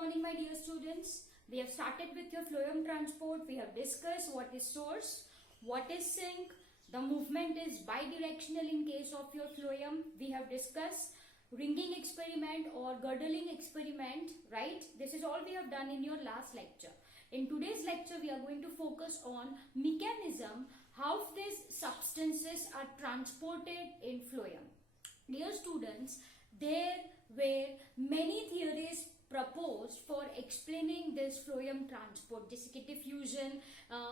morning, my dear students. We have started with your phloem transport. We have discussed what is source, what is sink. The movement is bidirectional in case of your phloem. We have discussed ringing experiment or girdling experiment, right? This is all we have done in your last lecture. In today's lecture, we are going to focus on mechanism, how these substances are transported in phloem. Dear students, there were many theories proposed for explaining this phloem transport, जैसे कि diffusion,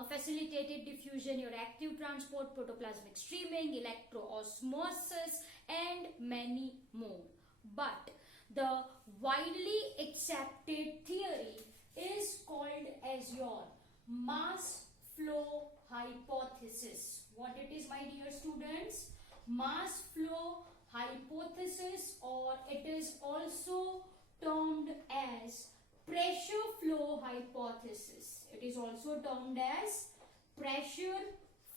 facilitated diffusion, your active transport, protoplasmic streaming, electroosmosis, and many more. But the widely accepted theory is called as your mass flow hypothesis. What it is, my dear students? Mass flow hypothesis, or it is also termed as pressure flow hypothesis. It is also termed as pressure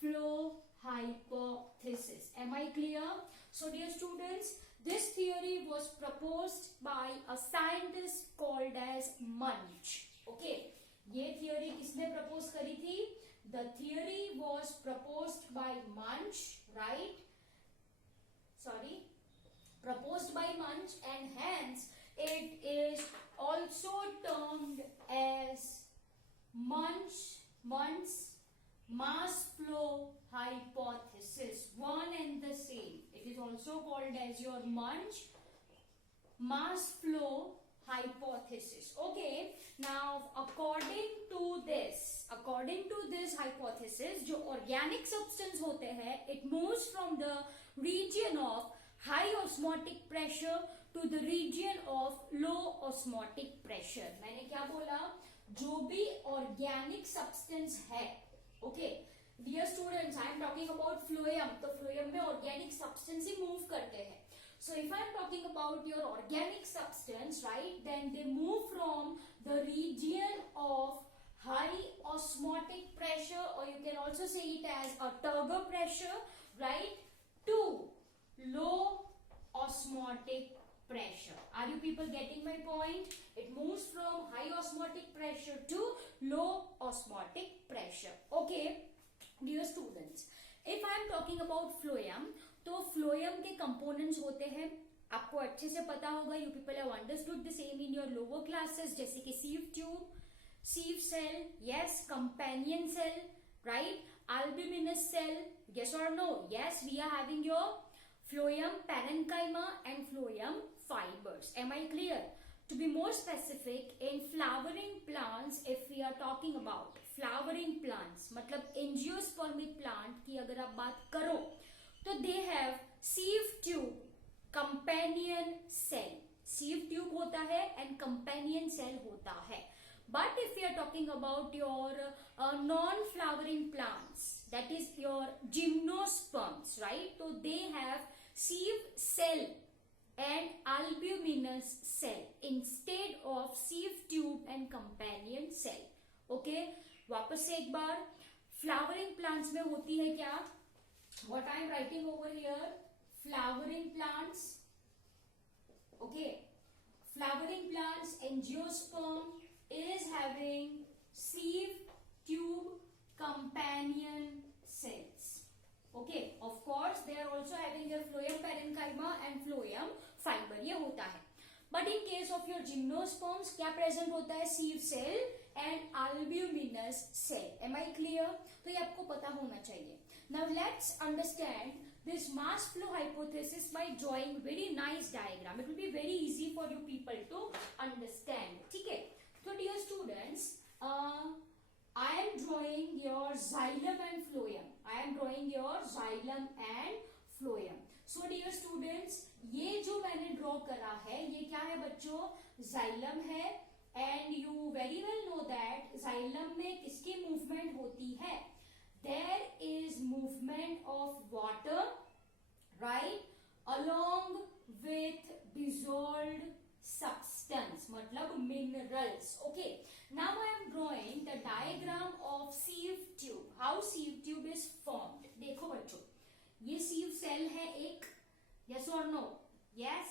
flow hypothesis. Am I clear? So dear students, this theory was proposed by a scientist called as Munch. Okay, ये theory किसने propose करी थी? The theory was proposed by Munch, right? Proposed by Munch, and hence it is also termed as Munch's mass flow hypothesis. One and the same. It is also called as your Munch mass flow hypothesis. Okay, now according to this hypothesis, जो organic substance होते हैं, it moves from the region of high osmotic pressure to the region of low osmotic pressure. मैंने क्या बोला? जो भी organic substance है, okay, dear students, I am talking about phloem. तो phloem में organic substance ही move करते हैं. So if I am talking about your organic substance, right, then they move from the region of high osmotic pressure, or you can also say it as a turgor pressure, right, to low osmotic pressure. Are you people getting my point? It moves from high osmotic pressure to low osmotic pressure. Okay, dear students, if I am talking about phloem, तो phloem के components होते हैं, आपको अच्छे से पता होगा. You people have understood the same in your lower classes, जैसे कि sieve tube, sieve cell, yes, companion cell, right, albuminous cell, yes or no? Yes, we are having your phloem parenchyma and phloem fibers. Am I clear? To be more specific, in flowering plants, if we are talking about flowering plants, मतलब angiospermic plant की अगर आप बात करो, तो they have sieve tube, companion cell. Sieve tube होता है and companion cell होता है. But if we are talking about your non-flowering plants, that is your gymnosperms, right? So they have sieve cell and albuminous cell instead of sieve tube and companion cell. Okay, वापस से एक बार, flowering plants में होती है क्या? What I am writing over here, flowering plants. Okay, flowering plants, angiosperm is having sieve tube companion cells. Okay, of course they are also having their phloem parenchyma and phloem fiber, ये होता है. But in case of your gymnosperms, क्या present होता है? Sieve cell and albuminous cell. Am I clear? तो ये आपको पता होना चाहिए. Now let's understand this mass flow hypothesis by drawing very nice diagram. It will be very easy for you people to understand. ठीक है? So dear students, I am drawing your xylem and phloem. I am drawing your xylem and phloem. So dear students, ये जो मैंने draw करा है, ये क्या है बच्चों? Xylem है, and you very well know that xylem में किसकी movement होती है? There is movement of water, right, along with dissolved substance, मतलब minerals. Okay, now I am drawing the diagram of sieve tube. How sieve tube is formed? देखो बच्चों, ये sieve cell है एक, yes or no? Yes,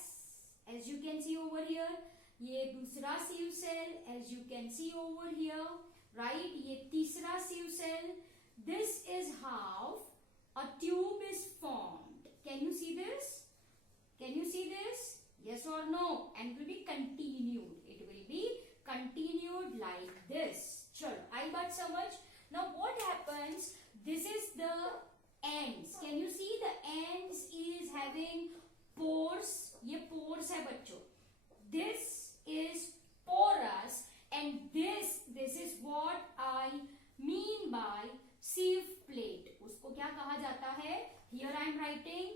as you can see over here, ये दूसरा sieve cell, as you can see over here, right? ये तीसरा sieve cell. This is how a tube is formed. Can you see this? Can you see this? Yes or no? And it will be continued. It will be continued like this. चलो, आई बात समझ? Now what happens? This is the ends. Can you see the ends is having pores? ये pores है बच्चों. This is porous, and this is what I mean by sieve plate. उसको क्या कहा जाता है? Here I am writing.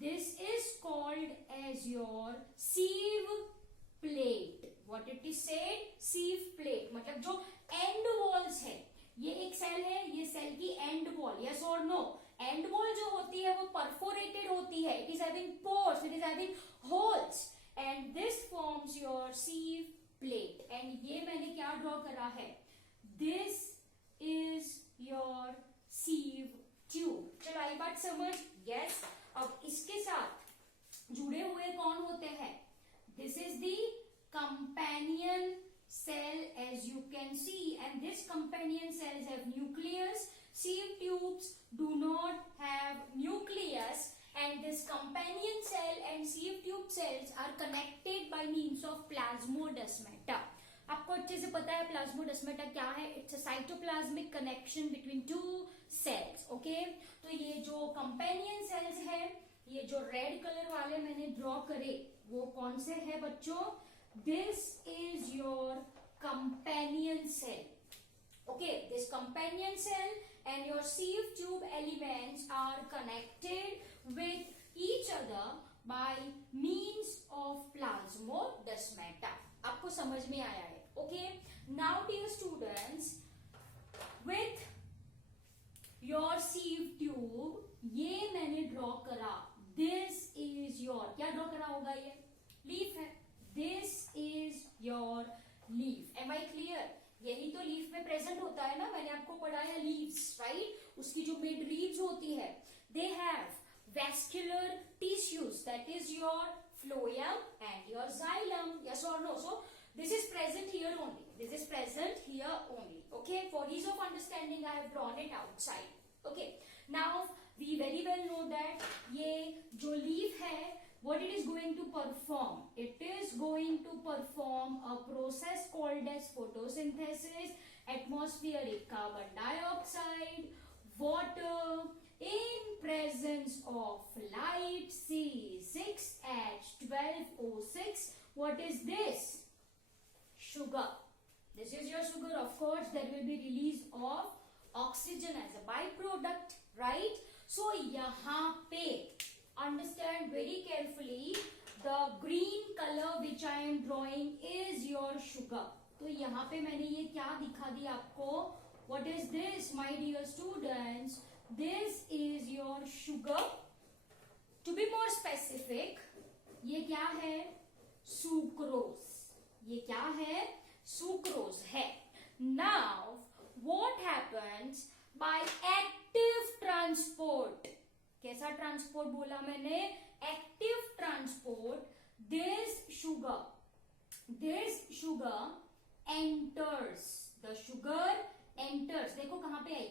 This is called as your sieve plate. What it is said? Sieve plate. मतलब जो end walls है, ये एक सेल है, ये सेल की end wall. Yes or no? End wall जो होती है वो perforated होती है. It is having pores. It is having holes. And this forms your sieve plate. And ये मैंने क्या ड्रॉ करा है? This is your sieve tube. चलो आई बात समझ? Yes. अब इसके साथ जुड़े हुए कौन होते हैं? This is the companion cell, as you can see, and this companion cells have nucleus. Sieve tubes do not have nucleus. And this companion cell and sieve tube cells are connected by means of plasmodesmata. आपको अच्छे से पता है plasmodesmata क्या है? It's a cytoplasmic connection between two cells. Okay? तो ये जो companion cells है, ये जो red color वाले मैंने draw करे, वो कौन से है बच्चों? This is your companion cell. Okay, this companion cell and your sieve tube elements are connected with each other by means of plasmodesmata. आपको समझ में आया है? Okay, now dear students, with your sieve tube, ये मैंने draw करा. This is your, क्या draw करा होगा? ये लीफ है. This is your leaf. Am I clear? यही तो लीफ में प्रेजेंट होता है ना, मैंने आपको पढ़ाया लीव्स, राइट? उसकी जो मिड लीव्स होती है, they have vascular tissues, that is your phloem and your xylem. Yes or no? So this is present here only. This is present here only. Okay, for ease of understanding I have drawn it outside. Okay, now we very well know that ये जो leaf है, what it is going to perform? It is going to perform a process called as photosynthesis. Atmospheric carbon dioxide, water, in presence of light, C6H12O6. What is this? Sugar. This is your sugar. Of course, there will be release of oxygen as a byproduct, right? So यहाँ पे understand very carefully, the green color which I am drawing is your sugar. तो यहाँ पे मैंने ये क्या दिखा दिया आपको? What is this, my dear students? This is your sugar. To be more specific, ये क्या है? Sucrose. ये क्या है? Sucrose है. Now, what happens by active transport? कैसा ट्रांसपोर्ट बोला मैंने? Active transport. This sugar enters. The sugar enters. देखो कहां पे आई?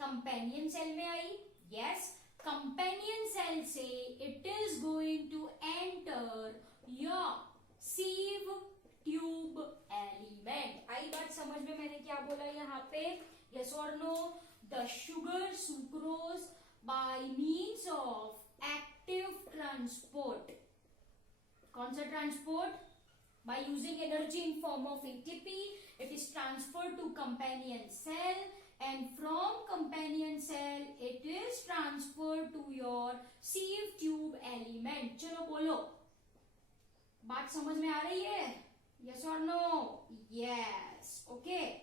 कंपेनियन सेल में आई. यस, कंपेनियन सेल से it is going to enter your sieve tube element. आई बात समझ में? मैंने क्या बोला यहाँ पे? यस और no? The sugar sucrose by means of active transport. कौन सा transport? By using energy in form of ATP, it is transferred to companion cell, and from companion cell it is transferred to your sieve tube element. चलो बोलो, बात समझ में आ रही है? Yes or no? Yes. Okay.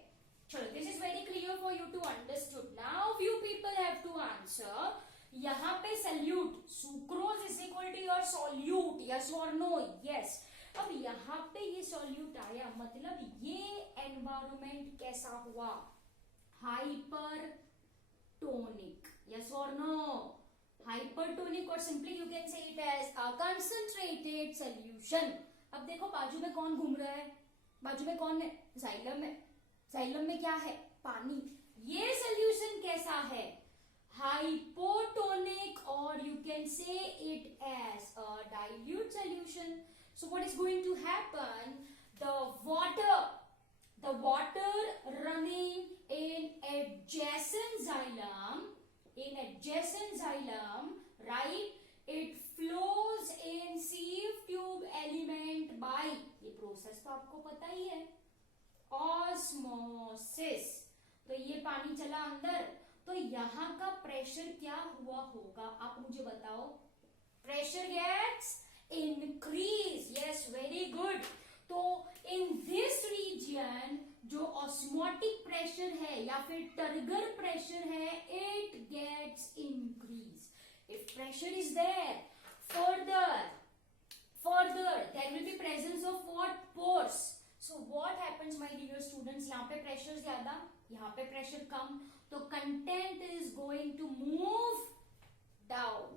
चलो, this is very clear for you to understood. Now few people have to answer. यहाँ पे solute, sucrose is equal to your solute. Yes or no? Yes. अब यहाँ पे ये solute आया, मतलब ये environment कैसा हुआ? Hypertonic. Yes or no? Hypertonic, or simply you can say it as a concentrated solution. अब देखो बाजू में कौन घूम रहा है, बाजू में कौन है, जाइलम है, जाइलम में क्या है, पानी। ये सोल्यूशन कैसा है, hypotonic, or you can say it as a dilute solution. So what is going to happen, the water running in adjacent xylem, right, it flows in sieve tube element by, ये process तो आपको पता ही है, osmosis. तो ये पानी चला अंदर, तो यहाँ का प्रेशर क्या हुआ होगा, आप मुझे बताओ, pressure gets increase, yes very good. तो इन दिस रीजन जो ऑस्मोटिक प्रेशर है या फिर टर्गर प्रेशर है, it gets increase. If pressure is there, further there will be presence of what, pores. So what happens my dear students, यहाँ पे pressure ज्यादा, यहाँ पे प्रेशर कम, तो content is going to move down.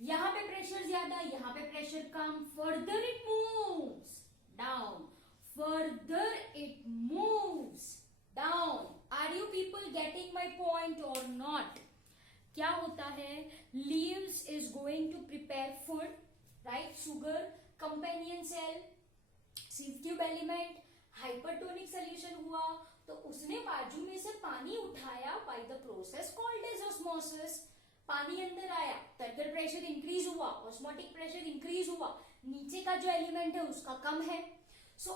यहाँ पे प्रेशर ज्यादा, यहाँ पे प्रेशर कम, further it moves down, further it moves down. Are you people getting my point और नॉट? क्या होता है, leaves is going to prepare food, right, sugar, companion cell, sieve tube element, hypertonic solution हुआ, तो उसने बाजू में से पानी उठाया by the process called as osmosis. पानी अंदर आया, टर्गर प्रेशर इंक्रीज हुआ, ऑस्मोटिक प्रेशर इंक्रीज हुआ, नीचे का जो एलिमेंट है उसका कम है, so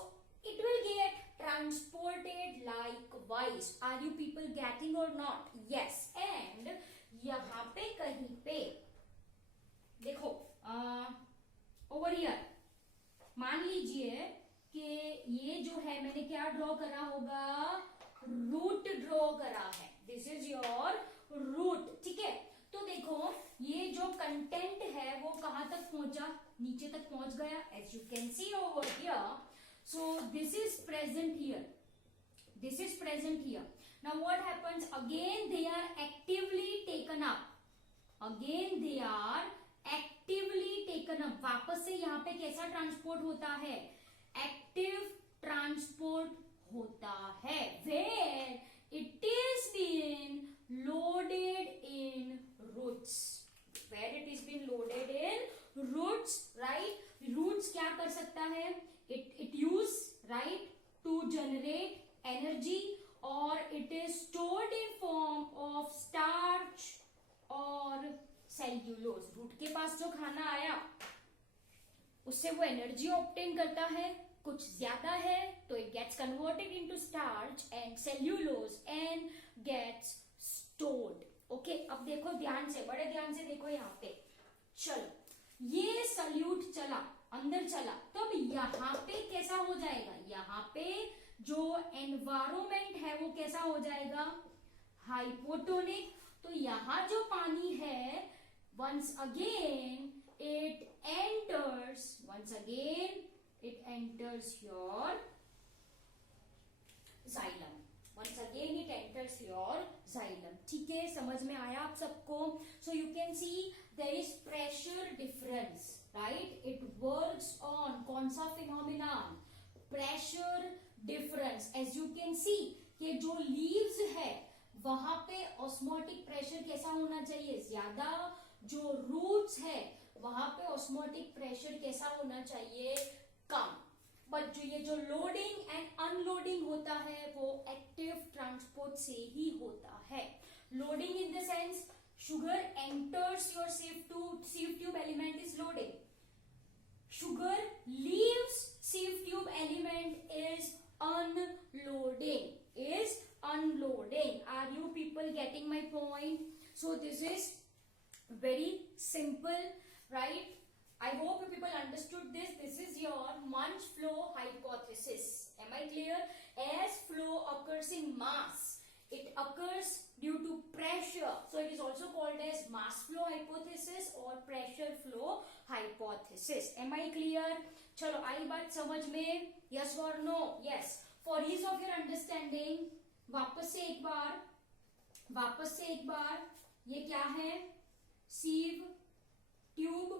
it will get transported likewise. Are you people getting और नॉट? यस। एंड यहाँ पे कहीं पे देखो, ओवर हियर मान लीजिए कि ये जो है मैंने क्या ड्रॉ करा होगा, रूट ड्रॉ करा है, दिस इज योर रूट, ठीक है। तो देखो ये जो कंटेंट है वो कहां तक पहुंचा, नीचे तक पहुंच गया, as you can see over here. So this is present here, this is present here. Now what happens, again they are actively taken up, again they are actively taken up। वापस से यहाँ पे कैसा ट्रांसपोर्ट होता है, active transport होता है, where it is being loaded in roots, where it is being loaded in roots, right? Roots क्या कर सकता है, it use, right, to generate energy, or it is stored in form of starch or cellulose। Root के पास जो खाना आया उससे वो एनर्जी ऑब्टेन करता है, कुछ ज्यादा है तो it gets converted into starch and cellulose and gets stored. Okay, अब देखो ध्यान से, बड़े ध्यान से देखो यहाँ पे, चलो ये सल्यूट चला अंदर चला, तो अब यहाँ पे कैसा हो जाएगा, यहाँ पे जो एनवायरमेंट है वो कैसा हो जाएगा, हाइपोटोनिक। तो यहाँ जो पानी है, once again it enters your xylem, once again it enters your xylem। ठीक है, समझ में आया आप सबको? So you can see there is pressure difference, right? It works on कौन सा phenomenon, pressure difference। as you can see ये जो leaves है वहां पे ऑस्मोटिक प्रेशर कैसा होना चाहिए, ज्यादा, जो रूट्स है वहां पे ऑस्मोटिक प्रेशर कैसा होना चाहिए, कम। बट जो ये जो लोडिंग एंड अनलोडिंग होता है वो एक्टिव ट्रांसपोर्ट से ही होता है। Loading in the sense sugar enters your sieve tube element is loading, sugar leaves sieve tube element is unloading, are you people getting my point? So this is very simple, right? I hope you people understood this. This is your Munch flow hypothesis. Am I clear? As flow occurs in mass, it occurs due to pressure, so it is also called as mass flow hypothesis or pressure flow hypothesis। Am I clear? चलो आई बात समझ में, yes or no? Yes। For ease of your understanding, वापस से एक बार ये क्या है, sieve tube,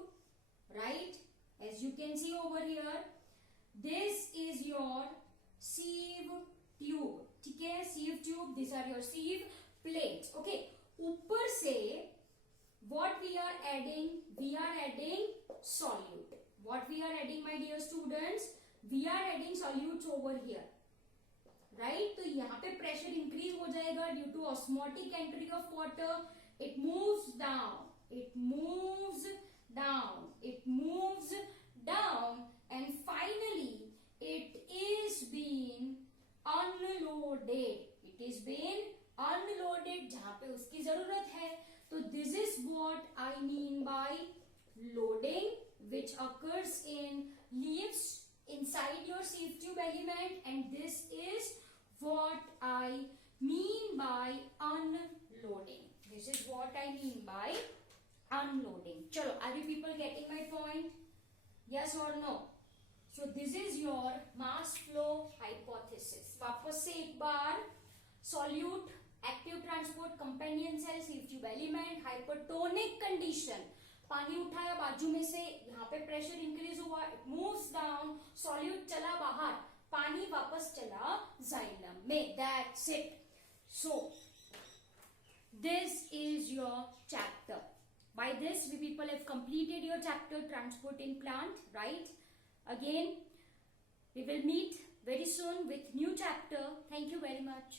right? As you can see over here, this is your sieve tube. ठीक है, sieve tube, these are your sieve plates. Okay, ऊपर से what we are adding? We are adding solute. What we are adding, my dear students? We are adding solutes over here. Right? तो यहाँ पे pressure increase हो जाएगा due to osmotic entry of water. It moves down. It moves down. It moves down, and finally it is being unloaded. It is being unloaded जहाँ पे उसकी जरूरत है. तो this is what I mean by loading, which occurs in leaves inside your sieve tube element, and this is what I mean by unloading. This is what I mean by unloading. Chalo, are you people getting my point? Yes or no? So this is your mass flow hypothesis. वापस से एक बार solute, active transport, companion cell, sieve tube element, hypertonic condition. पानी उठाया बाजू में से, यहाँ पे प्रेशर इंक्रीज हुआ, it moves down, solute चला बाहर, पानी वापस चला xylem में. That's it. So this is your chapter. By this, we people have completed your chapter transport in plant, right? Again, we will meet very soon with new chapter. Thank you very much.